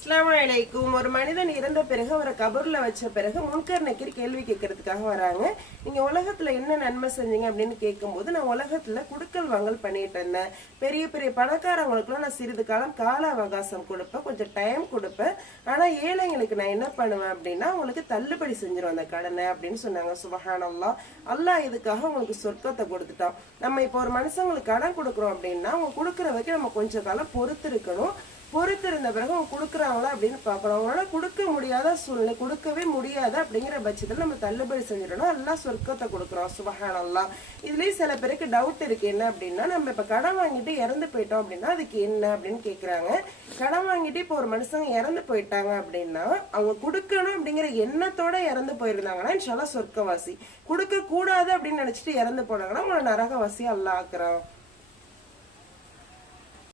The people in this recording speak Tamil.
அஸ்ஸலாமு அலைக்கும். ஒரு மனிதன் இறந்த பிறகு அவரை கபூர்ல வச்ச பிறகு முன்கர் நக்கீர் கேள்வி கேட்கறதுக்காக வராங்க. நீங்க உலகத்துல என்ன நன்மை செஞ்சீங்க அப்படின்னு கேட்கும்போது, நான் உலகத்துல குடுக்கல் வாங்கல் பண்ணிட்டு இருந்தேன். பெரிய பெரிய பணக்காரங்களுக்குலாம் நான் சிறிது காலம் கால அவகாசம் கொடுப்பேன், கொஞ்சம் டைம் கொடுப்பேன். ஆனா ஏழைங்களுக்கு நான் என்ன பண்ணுவேன் அப்படின்னா, உங்களுக்கு தள்ளுபடி செஞ்சிருவேன் அந்த கடனை அப்படின்னு சொன்னாங்க. சுபஹானல்லாஹ். அல்லாஹ் இதுக்காக உங்களுக்கு சொர்க்கத்தை கொடுத்துட்டான். நம்ம இப்போ ஒரு மனுஷங்களுக்கு கடன் கொடுக்குறோம் அப்படின்னா, அவங்க கொடுக்குற வரைக்கும் நம்ம கொஞ்சம் காலம் பொறுத்து இருக்கணும். பொறுத்து இருந்த பிறகு அவங்க கொடுக்குறாங்களா அப்படின்னு பார்க்கணும். அவங்களால கொடுக்க முடியாத சூழ்நிலை, கொடுக்கவே முடியாது அப்படிங்கிற பட்சத்தில் நம்ம தள்ளுபடி செஞ்சிடணும். எல்லாம் சொர்க்கத்தை கொடுக்குறோம். சுபஹானல்லாஹ். இதுலயும் சில பேருக்கு டவுட் இருக்கு. என்ன அப்படின்னா, நம்ம இப்ப கடன் வாங்கிட்டு இறந்து போயிட்டோம் அப்படின்னா அதுக்கு என்ன அப்படின்னு கேக்குறாங்க. கடன் வாங்கிட்டு இப்போ ஒரு மனுஷங்க இறந்து போயிட்டாங்க அப்படின்னா, அவங்க கொடுக்கணும் அப்படிங்கிற எண்ணத்தோட இறந்து போயிருந்தாங்கன்னா இன்ஷால்லா சொர்க்கவாசி. கொடுக்க கூடாது அப்படின்னு நினைச்சிட்டு இறந்து போனாங்கன்னா அவங்கள நரகவாசி அல்லாஹ் ஆக்குறான்.